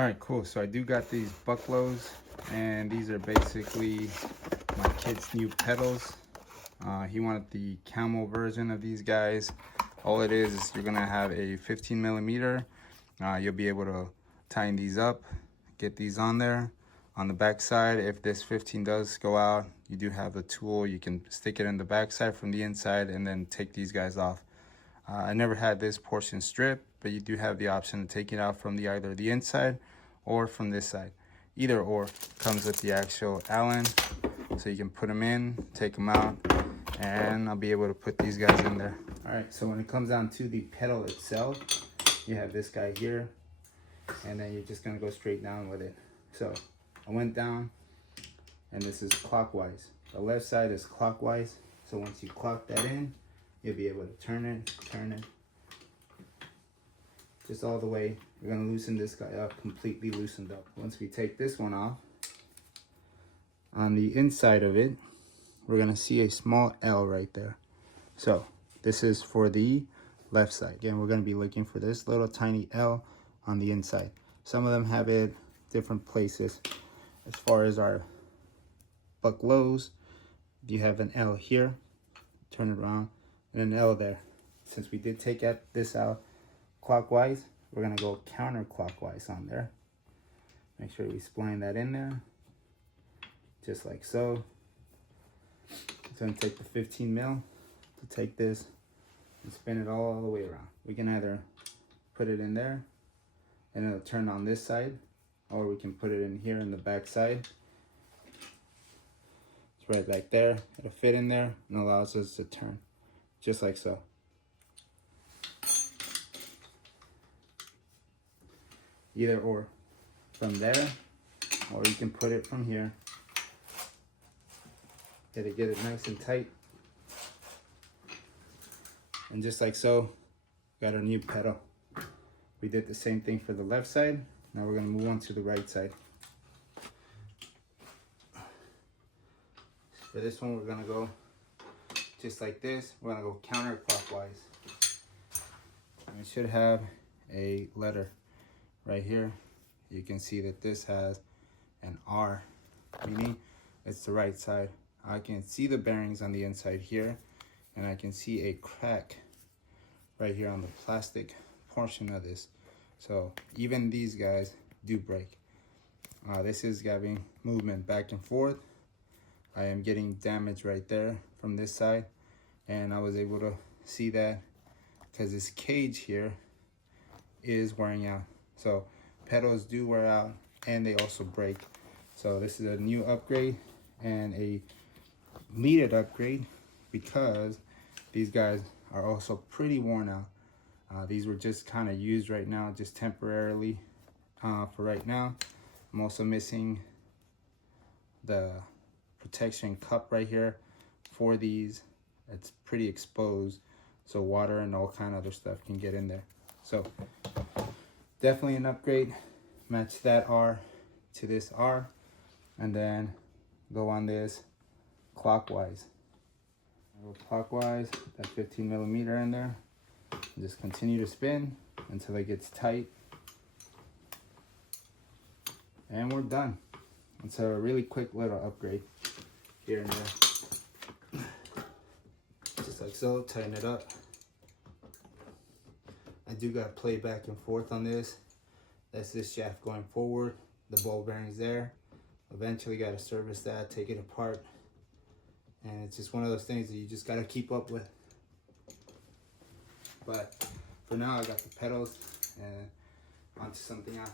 right, cool. So I do got these Bucklos, and these are basically my kid's new pedals. He wanted the Camo version of these guys. All it is you're gonna have a 15 millimeter. You'll be able to tighten these up, get these on there. On the back side, if this 15 does go out, you do have the tool. You can stick it in the back side from the inside and then take these guys off. I never had this portion strip, but you do have the option of taking it out from either the inside or from this side. Either or comes with the actual Allen, so you can put them in, take them out, and I'll be able to put these guys in there. All right, so when it comes down to the pedal itself, you have this guy here, and then you're just gonna go straight down with it. So I went down, and this is clockwise. The left side is clockwise, so once you clock that in, you'll be able to turn it, just all the way. You're gonna loosen this guy up, completely loosened up. Once we take this one off, on the inside of it, we're gonna see a small L right there. So this is for the left side. Again, we're gonna be looking for this little tiny L on the inside. Some of them have it different places. As far as our Bucklos, you have an L here, turn it around, and an L there. Since we did take this out clockwise, we're gonna go counterclockwise on there. Make sure we spline that in there, just like so. So I'm gonna take the 15 mil to take this and spin it all the way around. We can either put it in there and it'll turn on this side, or we can put it in here in the back side. It's right back there. It'll fit in there and allows us to turn, just like so. Either or, from there, or you can put it from here. Get it nice and tight. And just like so, got our new pedal. We did the same thing for the left side. Now we're gonna move on to the right side. For this one, we're gonna go just like this. We're gonna go counterclockwise. And it should have a letter right here. You can see that this has an R, meaning it's the right side. I can see the bearings on the inside here, and I can see a crack right here on the plastic portion of this. So even these guys do break. This is having movement back and forth. I am getting damage right there from this side, and I was able to see that because this cage here is wearing out. So pedals do wear out and they also break. So this is a new upgrade and a needed upgrade because these guys are also pretty worn out. These were just kind of used right now, just temporarily for right now. I'm also missing the protection cup right here for these. It's pretty exposed, so water and all kind of other stuff can get in there. So definitely an upgrade. Match that R to this R, and then go on this clockwise. Go clockwise, that 15 millimeter in there. And just continue to spin until it gets tight. And we're done. It's a really quick little upgrade here and there. Just like so, tighten it up. I do got to play back and forth on this. That's this shaft going forward. The ball bearings there. Eventually got to service that, take it apart. And it's just one of those things that you just got to keep up with. But for now, I got the pedals and onto something else.